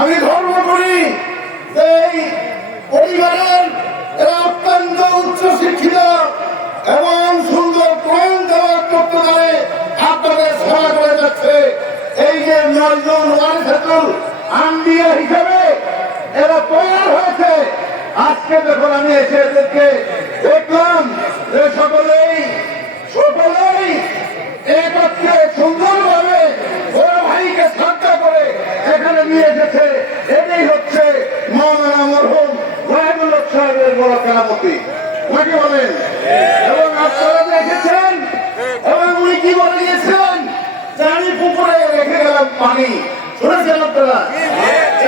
আমি ধর্ম করি এই পরিবারের অত্যন্ত উচ্চ শিক্ষিত এবং সুন্দর প্রাণ দেওয়ার করতে পারে আপনাদের সেবা করে যাচ্ছে। এই যে 9 জন ওয়ারিসাতুল আম্বিয়া হিসেবে এরা তৈরি হয়েছে। আজকে যখন আমি এসে এদেরকে দেখলাম যে সকলেই একত্রে সুন্দরভাবে বড় ভাইকে শ্রদ্ধা করে এখানে নিয়ে এসেছে। এটাই হচ্ছে মাওলানা মরহুম ওয়াহিদুল হক সাহেবের বড় কেরামতি, নাকি বলেন? এবং আপনারা দেখেছেন এবং উনি কি বলে গিয়েছিলেন যে আমি পুকুরে রেখে গেলাম পানি, শুনেছেন আপনারা?